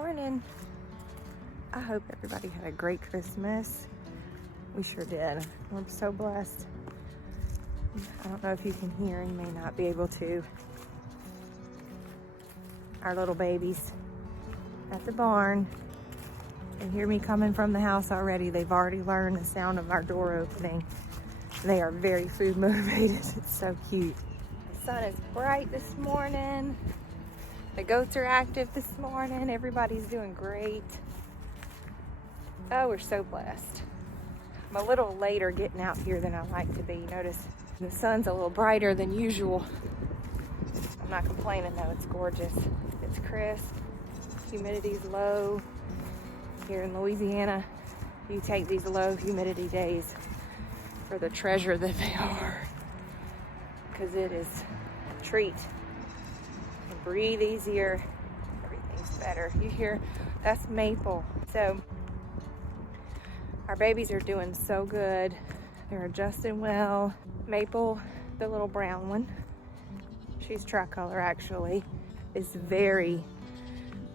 morning. I hope everybody had a great Christmas. We sure did. We're so blessed. I don't know if you can hear, you may not be able to. Our little babies at the barn. They hear me coming from the house already. They've already learned the sound of our door opening. They are very food motivated. It's so cute. The sun is bright this morning. The goats are active this morning. Everybody's doing great. Oh, we're so blessed. I'm a little later getting out here than I like to be. Notice the sun's a little brighter than usual. I'm not complaining though, it's gorgeous. It's crisp, humidity's low. Here in Louisiana, you take these low humidity days for the treasure that they are, because it is a treat. You breathe easier, everything's better. You hear, that's Maple. So our babies are doing so good. They're adjusting well. Maple, the little brown one, she's tricolor actually, is very,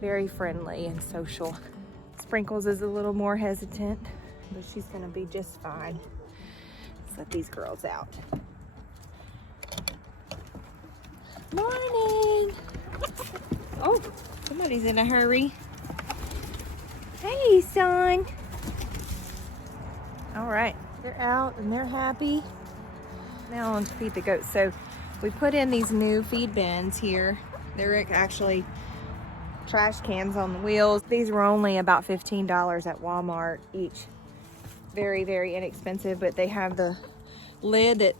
very friendly and social. Sprinkles is a little more hesitant, but she's gonna be just fine. Let's let these girls out. Morning! Oh, somebody's in a hurry. Hey, son. All right, they're out and they're happy. Now on to feed the goats. So we put in these new feed bins here. They're actually trash cans on the wheels. These were only about $15 at Walmart each. Very, very inexpensive, but they have the lid that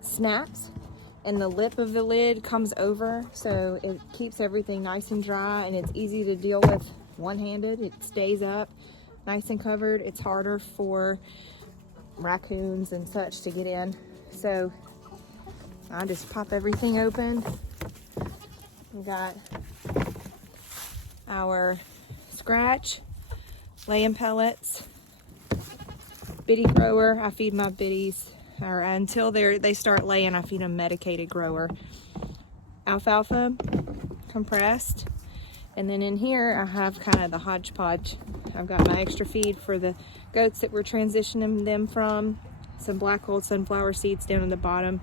snaps and the lip of the lid comes over, so it keeps everything nice and dry, and it's easy to deal with one-handed. It stays up nice and covered. It's harder for raccoons and such to get in. So I just pop everything open. We got our scratch, laying pellets, bitty grower. I feed my bitties, or until they start laying, I feed them medicated grower. Alfalfa, compressed, and then in here I have kind of the hodgepodge. I've got my extra feed for the goats that we're transitioning them from, some black gold sunflower seeds down at the bottom,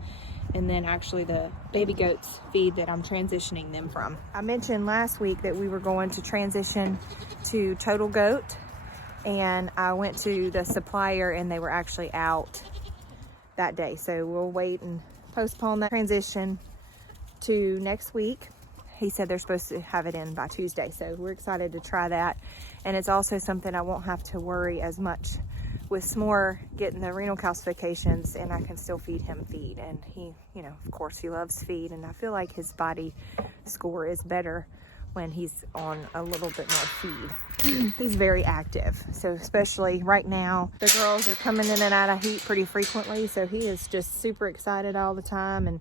and then actually the baby goats feed that I'm transitioning them from. I mentioned last week that we were going to transition to total goat, and I went to the supplier and they were actually out that day. So we'll wait and postpone that transition to next week. He said they're supposed to have it in by Tuesday. So we're excited to try that. And it's also something I won't have to worry as much with S'more getting the renal calcifications, and I can still feed him feed. And he, you know, of course he loves feed, and I feel like his body score is better when he's on a little bit more feed. He's very active. So especially right now, the girls are coming in and out of heat pretty frequently. So he is just super excited all the time and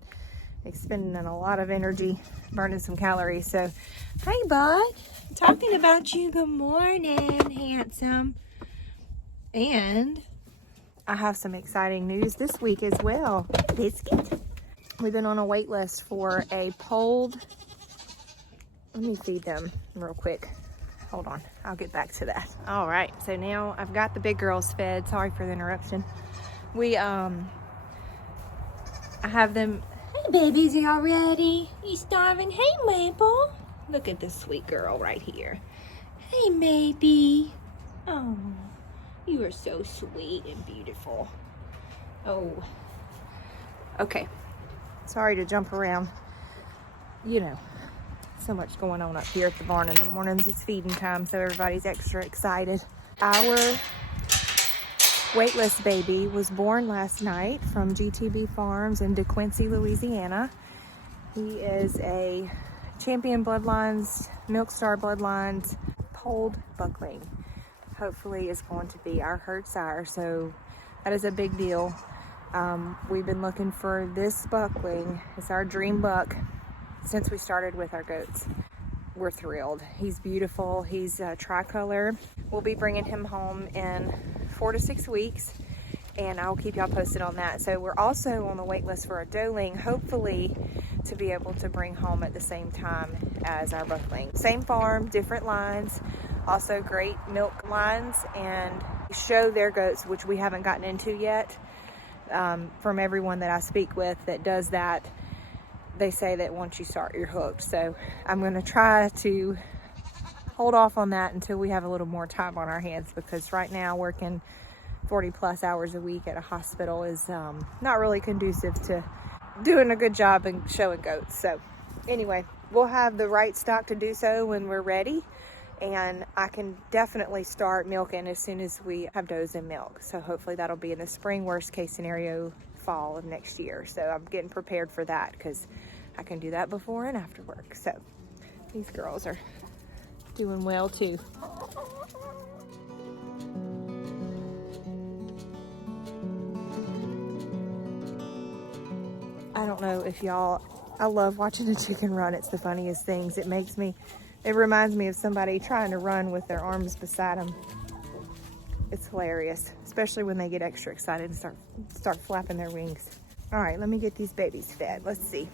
expending a lot of energy, burning some calories. So, hey bud, talking about you. Good morning, handsome. And I have some exciting news this week as well. Biscuit. We've been on a wait list for a polled. Let me feed them real quick. Hold on, I'll get back to that. All right, so now I've got the big girls fed. Sorry for the interruption. I have them. Hey babies, y'all ready? You starving? Hey Maple. Look at this sweet girl right here. Hey maybe. Oh. You are so sweet and beautiful. Oh. Okay. Sorry to jump around. You know, so much going on up here at the barn in the mornings. It's feeding time, so everybody's extra excited. Our waitlist baby was born last night from GTB Farms in DeQuincy, Louisiana. He is a Champion Bloodlines, Milk Star Bloodlines, polled buckling. Hopefully is going to be our herd sire, so that is a big deal. We've been looking for this buckling. It's our dream buck since we started with our goats. We're thrilled. He's beautiful. He's tricolor. We'll be bringing him home in 4 to 6 weeks, and I'll keep y'all posted on that. So we're also on the wait list for a doeling, hopefully to be able to bring home at the same time as our bucklings. Same farm, different lines, also great milk lines, and show their goats, which we haven't gotten into yet. From everyone that I speak with that does that, they say that once you start, you're hooked. So I'm going to try to hold off on that until we have a little more time on our hands, because right now working 40 plus hours a week at a hospital is not really conducive to doing a good job and showing goats. So anyway, we'll have the right stock to do so when we're ready, and I can definitely start milking as soon as we have does in milk. So hopefully that'll be in the spring, worst case scenario, fall of next year. So I'm getting prepared for that because I can do that before and after work. So these girls are doing well too. I don't know if y'all, I love watching a chicken run. It's the funniest things. It reminds me of somebody trying to run with their arms beside them. It's hilarious, especially when they get extra excited and start flapping their wings. All right, let me get these babies fed. Let's see.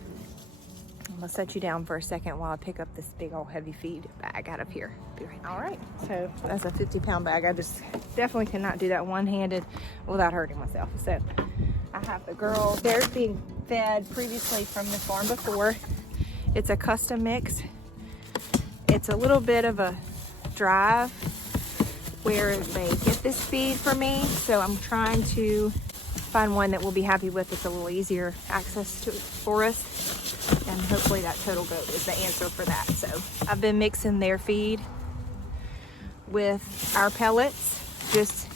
I'm gonna set you down for a second while I pick up this big old heavy feed bag out of here. All right, so that's a 50-pound bag. I just definitely cannot do that one-handed without hurting myself. So I have the girls. They're being fed previously from the farm before. It's a custom mix. It's a little bit of a drive where they get this feed for me. So I'm trying to find one that we'll be happy with. It's a little easier access to it for us. And hopefully that total goat is the answer for that. So I've been mixing their feed with our pellets, just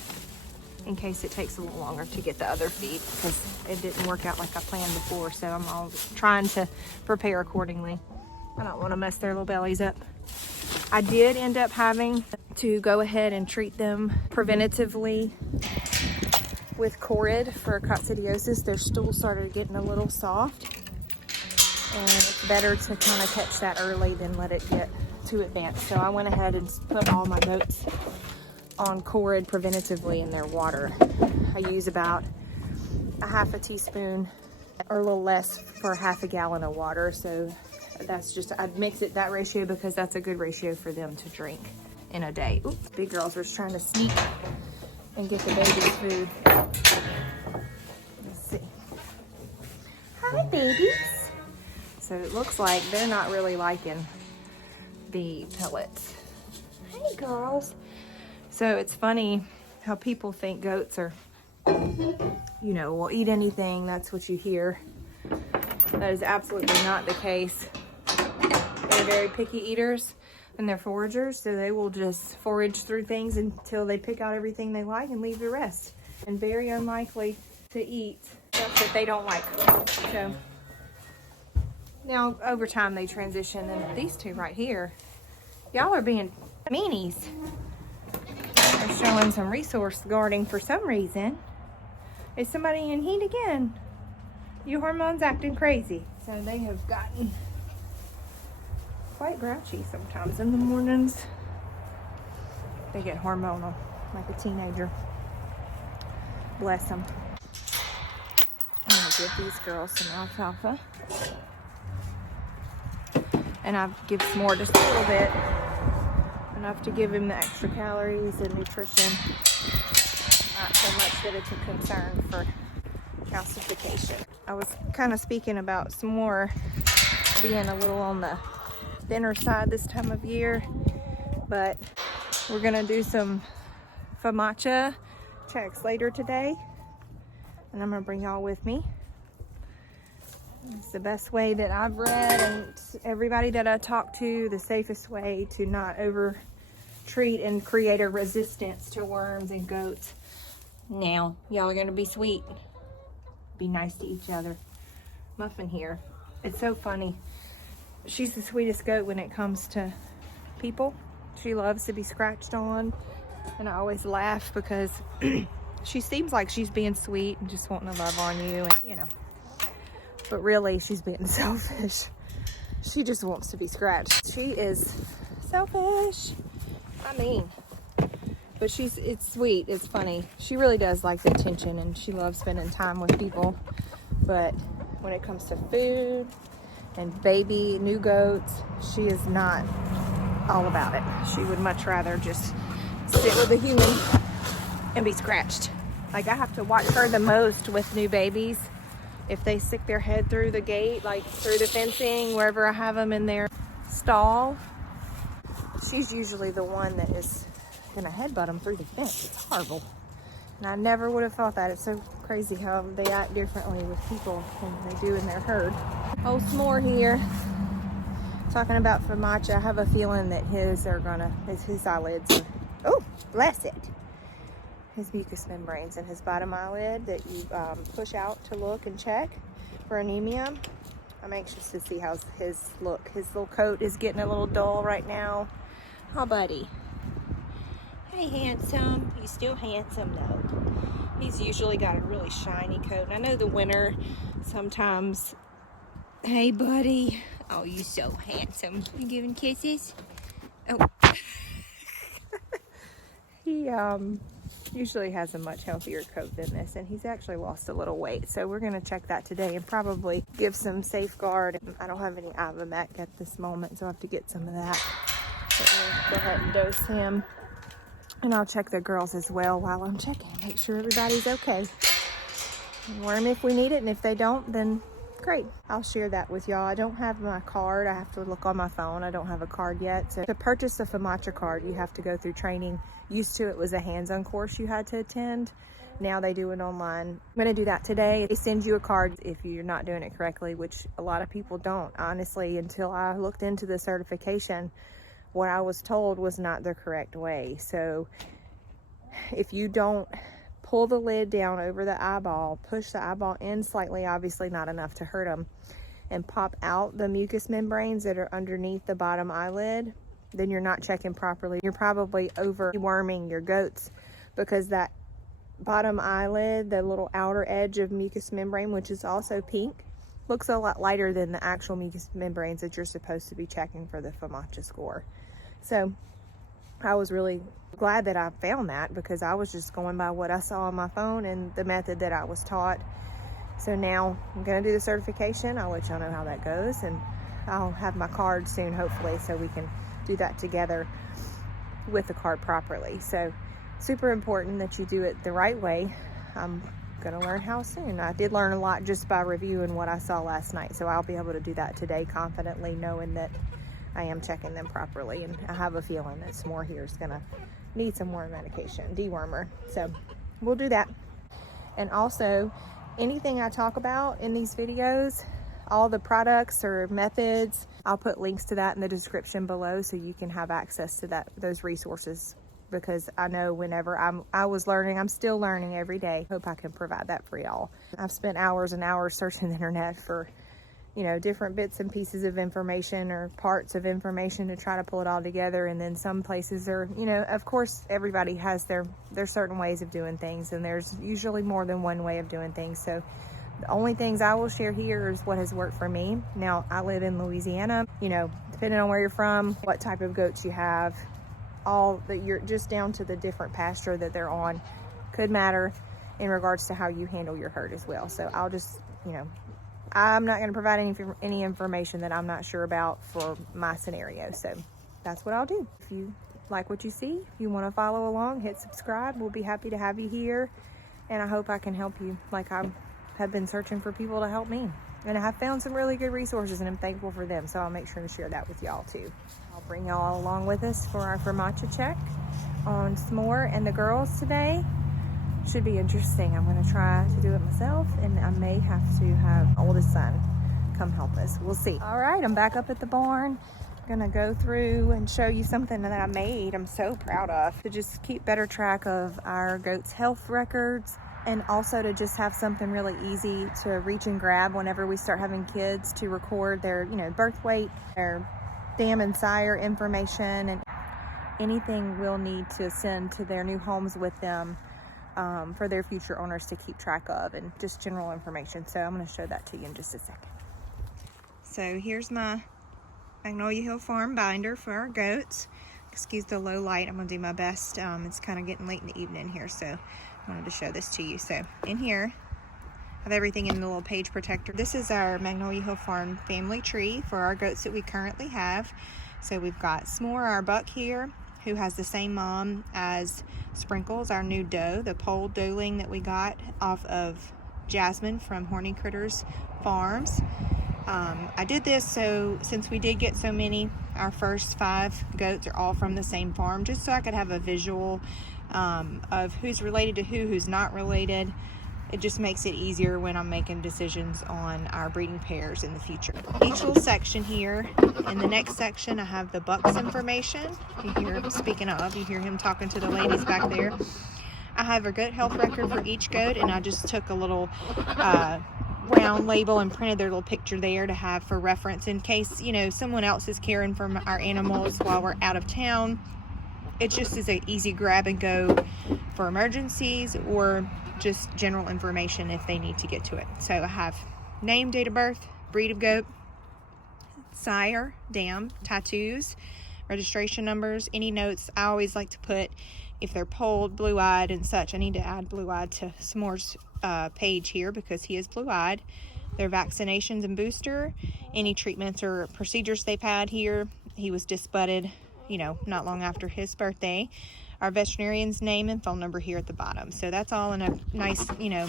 in case it takes a little longer to get the other feed, because it didn't work out like I planned before. So I'm all trying to prepare accordingly. I don't want to mess their little bellies up. I did end up having to go ahead and treat them preventatively with chorid for coccidiosis. Their stool started getting a little soft, and it's better to kind of catch that early than let it get too advanced. So I went ahead and put all my goats on chorid preventatively in their water. I use about a half a teaspoon or a little less for half a gallon of water. So that's just, I'd mix it that ratio because that's a good ratio for them to drink in a day. Oops, big girls are trying to sneak and get the baby's food. Let's see. Hi, babies. So it looks like they're not really liking the pellets. Hey, girls. So it's funny how people think goats are, you know, will eat anything. That's what you hear. That is absolutely not the case. They're very picky eaters and they're foragers, so they will just forage through things until they pick out everything they like and leave the rest. And very unlikely to eat stuff that they don't like. So now over time they transition, and these two right here, y'all are being meanies. They're showing some resource guarding for some reason. Is somebody in heat again? Your hormones acting crazy. So they have gotten quite grouchy sometimes in the mornings. They get hormonal like a teenager. Bless them. I'm gonna give these girls some alfalfa. And I give some more, just a little bit. Enough to give him the extra calories and nutrition. Not so much that it's a concern for calcification. I was kind of speaking about some more being a little on the thinner side this time of year, but we're gonna do some FAMACHA checks later today, and I'm gonna bring y'all with me. It's the best way that I've read, and everybody that I talk to, the safest way to not over treat and create a resistance to worms and goats. Now, y'all are gonna be sweet. Be nice to each other. Muffin here. It's so funny. She's the sweetest goat when it comes to people. She loves to be scratched on, and I always laugh because she seems like she's being sweet and just wanting to love on you, and you know. But really, she's being selfish. She just wants to be scratched. She is selfish. I mean, but it's sweet, it's funny. She really does like the attention, and she loves spending time with people. But when it comes to food And baby, new goats, she is not all about it. She would much rather just sit with a human and be scratched. Like, I have to watch her the most with new babies. If they stick their head through the gate, like through the fencing, wherever I have them in their stall, she's usually the one that is gonna headbutt them through the fence. It's horrible. And I never would have thought that. It's so crazy how they act differently with people than they do in their herd. Old S'more here, talking about FAMACHA. I have a feeling that his eyelids are, oh, bless it. His mucous membranes and his bottom eyelid that you push out to look and check for anemia. I'm anxious to see how his look. His little coat is getting a little dull right now. Oh, buddy. Hey, handsome. He's still handsome, though. He's usually got a really shiny coat. And I know the winter sometimes. Hey, buddy. Oh, you so handsome. You giving kisses? Oh. He usually has a much healthier coat than this, and he's actually lost a little weight. So we're going to check that today and probably give some Safeguard. I don't have any FAMACHA at this moment, so I have to get some of that. But we'll go ahead and dose him. And I'll check the girls as well while I'm checking. Make sure everybody's okay. And worm if we need it, and if they don't, then great. I'll share that with y'all. I don't have my card. I have to look on my phone. I don't have a card yet. So to purchase a FAMACHA card, you have to go through training. Used to, it was a hands-on course you had to attend. Now they do it online. I'm going to do that today. They send you a card if you're not doing it correctly, which a lot of people don't. Honestly, until I looked into the certification, what I was told was not the correct way. So if you don't pull the lid down over the eyeball, push the eyeball in slightly, obviously not enough to hurt them, and pop out the mucous membranes that are underneath the bottom eyelid, then you're not checking properly. You're probably overworming your goats, because that bottom eyelid, the little outer edge of mucous membrane, which is also pink, looks a lot lighter than the actual mucous membranes that you're supposed to be checking for the FAMACHA score. So I was really glad that I found that, because I was just going by what I saw on my phone and the method that I was taught. So now I'm going to do the certification. I'll let y'all know how that goes, and I'll have my card soon, hopefully, so we can do that together with the card properly. So super important that you do it the right way. I'm going to learn how soon. I did learn a lot just by reviewing what I saw last night, so I'll be able to do that today confidently, knowing that I am checking them properly. And I have a feeling that S'more here is going to need some more medication, dewormer. So we'll do that. And also, anything I talk about in these videos, all the products or methods, I'll put links to that in the description below, so you can have access to those resources, because I know whenever I was learning, I'm still learning every day. Hope I can provide that for y'all. I've spent hours and hours searching the internet for, you know, different bits and pieces of information or parts of information to try to pull it all together. And then some places are, you know, of course everybody has their certain ways of doing things, and there's usually more than one way of doing things. So the only things I will share here is what has worked for me. Now, I live in Louisiana, you know, depending on where you're from, what type of goats you have, all that, you're just down to the different pasture that they're on, could matter in regards to how you handle your herd as well. So I'll just, you know, I'm not going to provide any information that I'm not sure about for my scenario. So that's what I'll do. If you like what you see, if you want to follow along, hit subscribe. We'll be happy to have you here. And I hope I can help you, like I have been searching for people to help me. And I have found some really good resources, and I'm thankful for them. So I'll make sure to share that with y'all too. I'll bring y'all along with us for our FAMACHA check on S'more and the girls today. Should be interesting. I'm going to try to do it myself, and I may have to have my oldest son come help us. We'll see. All right, I'm back up at the barn. I'm going to go through and show you something that I made. I'm so proud of, to just keep better track of our goats' health records, and also to just have something really easy to reach and grab whenever we start having kids, to record their, you know, birth weight, their dam and sire information, and anything we'll need to send to their new homes with them. For their future owners to keep track of, and just general information. So I'm going to show that to you in just a second. So here's my Magnolia Hill farm binder for our goats. Excuse the low light. I'm going to do my best. It's kind of getting late in the evening here, so I wanted to show this to you. So in here, Have everything in the little page protector. This is our Magnolia Hill Farm family tree for our goats that we currently have. So we've got S'more, our buck here, who has the same mom as Sprinkles, our new doe, the polled doeling that we got off of Jasmine from Horny Critters Farms. I did this so since we did get so many, our first 5 goats are all from the same farm, just so I could have a visual of who's related to who's not related. It just makes it easier when I'm making decisions on our breeding pairs in the future. Each little section here, in the next section I have the buck's information. You hear, speaking of, you hear him talking to the ladies back there. I have a goat health record for each goat, and I just took a little round label and printed their little picture there to have for reference in case, you know, someone else is caring for our animals while we're out of town. It just is an easy grab and go for emergencies or just general information if they need to get to it. So I have name, date of birth, breed of goat, sire, dam, tattoos, registration numbers, any notes. I always like to put if they're polled, blue-eyed, and such. I need to add blue-eyed to S'more's page here because he is blue-eyed. Their vaccinations and booster, any treatments or procedures they've had here. He was disbutted, you know, not long after his birthday. Our veterinarian's name and phone number here at the bottom. So that's all in a nice, you know,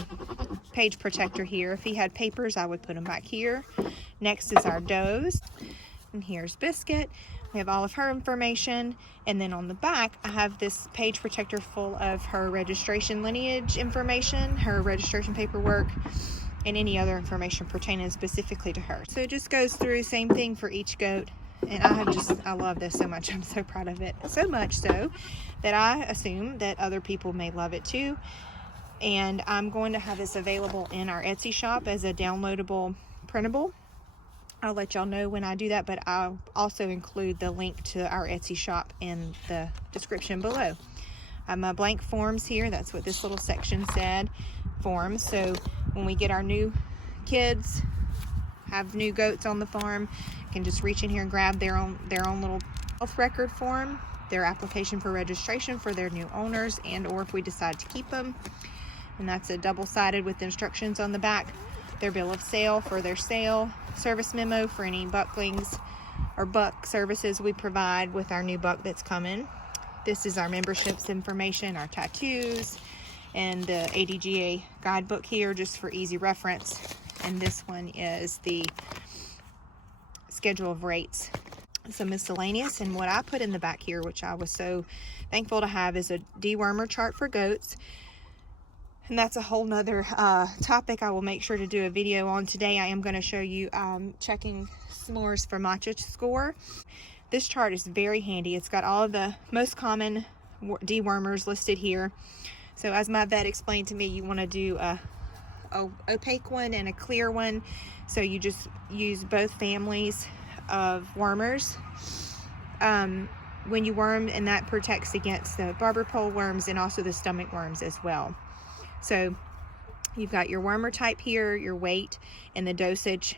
page protector here. If he had papers, I would put them back here. Next is our does. And here's Biscuit. We have all of her information. And then on the back, I have this page protector full of her registration lineage information, her registration paperwork, and any other information pertaining specifically to her. So it just goes through, same thing for each goat. And I love this so much. I'm so proud of it. So much so that I assume that other people may love it too. And I'm going to have this available in our Etsy shop as a downloadable printable. I'll let y'all know when I do that, but I'll also include the link to our Etsy shop in the description below. My blank forms here, that's what this little section said, forms. So when we get our new kids, have new goats on the farm, can just reach in here and grab their own little health record form, their application for registration for their new owners, and or if we decide to keep them. And that's a double-sided with instructions on the back. Their bill of sale for their sale, service memo for any bucklings or buck services we provide with our new buck that's coming. This is our memberships information, our tattoos, and the ADGA guidebook here just for easy reference. And this one is the schedule of rates. Some miscellaneous, and what I put in the back here, which I was so thankful to have, is a dewormer chart for goats. And that's a whole nother topic I will make sure to do a video on today. I am going to show you checking S'more's FAMACHA score. This chart is very handy. It's got all of the most common dewormers listed here. So as my vet explained to me, you want to do a opaque one and a clear one. So you just use both families of wormers when you worm, and that protects against the barber pole worms and also the stomach worms as well. So you've got your wormer type here, your weight, and the dosage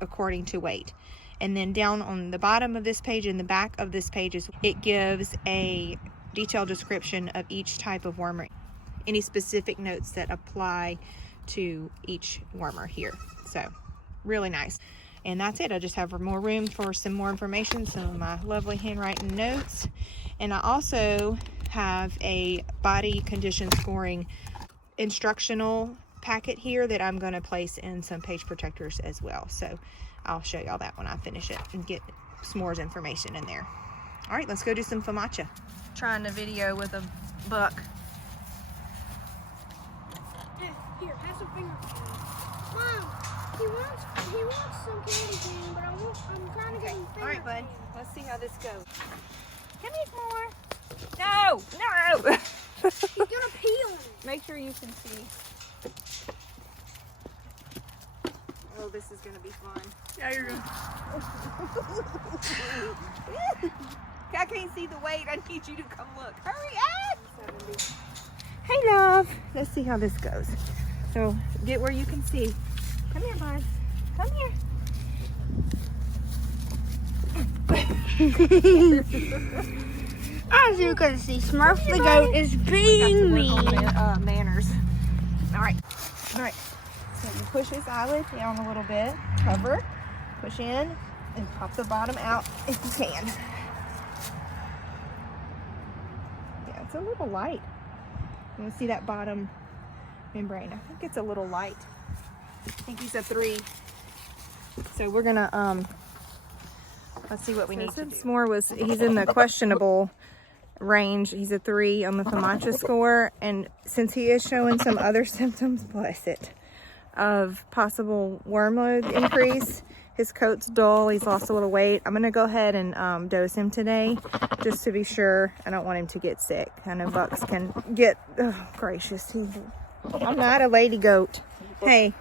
according to weight. And then down on the bottom of this page, in the back of this page, it gives a detailed description of each type of wormer, any specific notes that apply to each wormer here. So really nice. And that's it. I just have more room for some more information, some of my lovely handwriting notes. And I also have a body condition scoring instructional packet here that I'm going to place in some page protectors as well. So I'll show y'all that when I finish it and get S'more's information in there. All right, let's go do some FAMACHA. Trying to video with a buck. Here, have some finger candy. Mom, he wants some candy cane, but I'm trying to get him finger. All right, bud. Candy. Let's see how this goes. Come here, S'more. No, no. He's gonna pee on it. Make sure you can see. Oh, this is gonna be fun. Yeah, you're gonna. I can't see the weight. I need you to come look. Hurry up! 70. Hey, love. Let's see how this goes. So get where you can see. Come here, bud. Come here. As you can see, Smurf the goat is being mean. Manners. All right. All right. So You push his eyelid down a little bit, cover, push in, and pop the bottom out if you can. Yeah, it's a little light. You want to see that bottom membrane? I think it's a little light. I think he's a 3. So we're gonna let's see what we need to do. S'more he's in the questionable range. He's a 3 on the FAMACHA score, and since he is showing some other symptoms, bless it, of possible worm load increase, his coat's dull, he's lost a little weight. I'm gonna go ahead and dose him today just to be sure. I don't want him to get sick. I know bucks can get, oh gracious, I'm not a lady goat. Hey,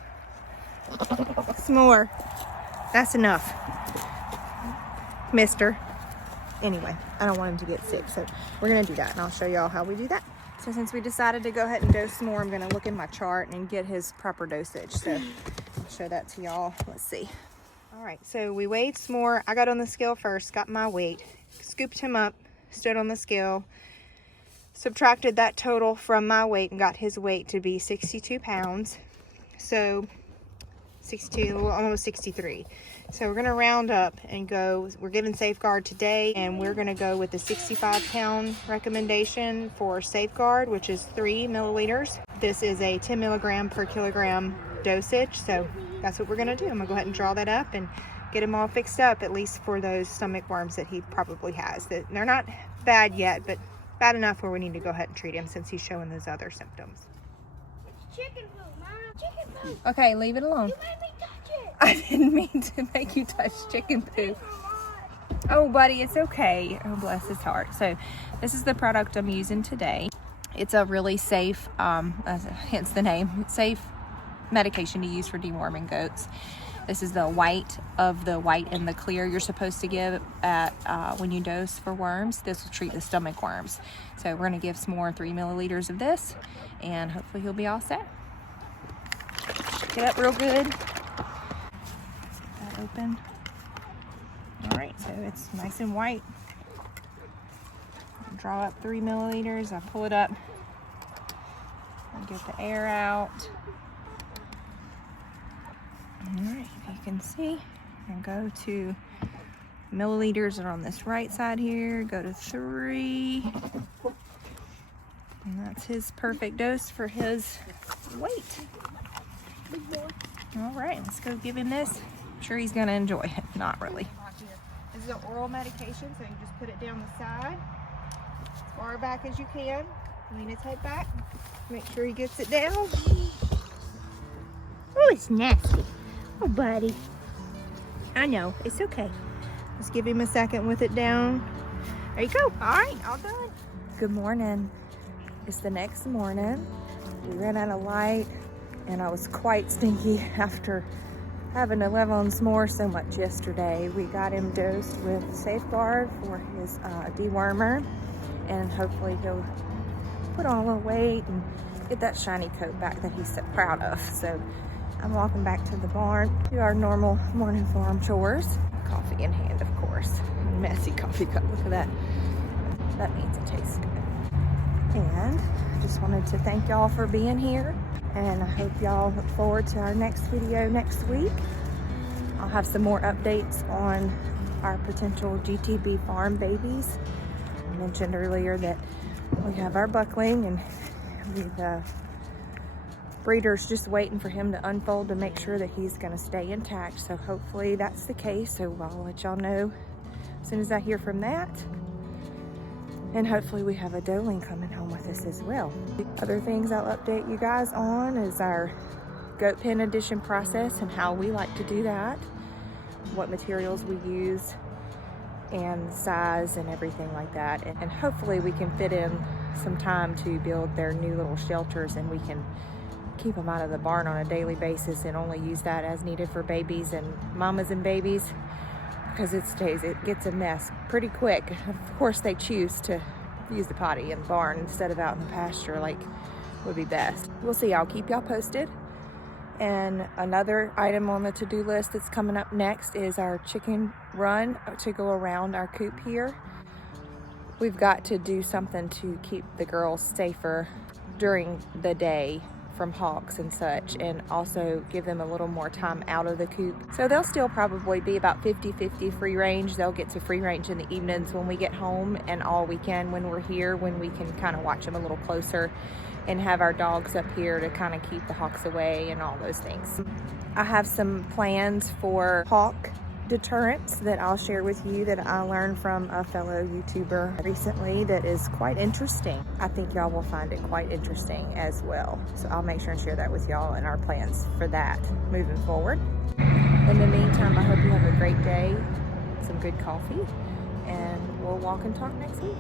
S'more, that's enough, mister. Anyway, I don't want him to get sick, so we're gonna do that, and I'll show y'all how we do that. So since we decided to go ahead and dose S'more, I'm gonna look in my chart and get his proper dosage. So I'll show that to y'all. Let's see. All right, so we weighed S'more. I got on the scale first, got my weight, scooped him up, stood on the scale, subtracted that total from my weight, and got his weight to be 62 pounds. So 62, almost 63. So we're gonna round up and go, we're giving Safeguard today, and we're gonna go with the 65-pound recommendation for Safeguard, which is 3 milliliters. This is a 10 milligram per kilogram dosage, so that's what we're gonna do. I'm gonna go ahead and draw that up and get him all fixed up, at least for those stomach worms that he probably has. They're not bad yet, but bad enough where we need to go ahead and treat him since he's showing those other symptoms. It's chicken food, Mom. Chicken food. Okay, leave it alone. You made me touch it. I didn't mean to make you touch chicken poo. Oh, buddy, it's okay. Oh, bless his heart. So this is the product I'm using today. It's a really safe, hence the name, safe medication to use for deworming goats. This is the white of the white and the clear you're supposed to give at when you dose for worms. This will treat the stomach worms. So we're gonna give S'more 3 milliliters of this, and hopefully he'll be all set. Shake it up real good. That open. All right, so it's nice and white. Draw up 3 milliliters. I pull it up and get the air out. All right, if you can see, and go to milliliters are on this right side here. Go to 3, and that's his perfect dose for his weight. All right, let's go give him this. I'm sure he's gonna enjoy it. Not really. This is an oral medication, so you just put it down the side, as far back as you can. Lean his head back. Make sure he gets it down. Oh, it's nasty. Oh, buddy. I know, it's okay. Let's give him a second with it down. There you go. All right, all done. Good morning. It's the next morning. We ran out of light, and I was quite stinky after having to live on S'more so much yesterday. We got him dosed with Safeguard for his dewormer, and hopefully he'll put on a little weight and get that shiny coat back that he's so proud of. So I'm walking back to the barn, do our normal morning farm chores. Coffee in hand, of course. Messy coffee cup, look at that. That means it tastes good. And I just wanted to thank y'all for being here, and I hope y'all look forward to our next video next week. I'll have some more updates on our potential GTB farm babies. I mentioned earlier that we have our buckling, and the breeder's just waiting for him to unfold to make sure that he's going to stay intact. So hopefully that's the case. So I'll let y'all know as soon as I hear from that. And hopefully we have a doeling coming home with us as well. Other things I'll update you guys on is our goat pen addition process and how we like to do that, what materials we use, and size and everything like that. And hopefully we can fit in some time to build their new little shelters, and we can keep them out of the barn on a daily basis and only use that as needed for babies and mamas and babies, because it gets a mess pretty quick. Of course they choose to use the potty in the barn instead of out in the pasture, like would be best. We'll see. I'll keep y'all posted. And another item on the to-do list that's coming up next is our chicken run to go around our coop here. We've got to do something to keep the girls safer during the day from hawks and such, and also give them a little more time out of the coop. So they'll still probably be about 50-50 free range. They'll get to free range in the evenings when we get home, and all weekend when we're here, when we can kind of watch them a little closer and have our dogs up here to kind of keep the hawks away and all those things. I have some plans for hawk deterrents that I'll share with you that I learned from a fellow YouTuber recently that is quite interesting. I think y'all will find it quite interesting as well. So I'll make sure and share that with y'all and our plans for that moving forward. In the meantime, I hope you have a great day, some good coffee, and we'll walk and talk next week.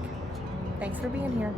Thanks for being here.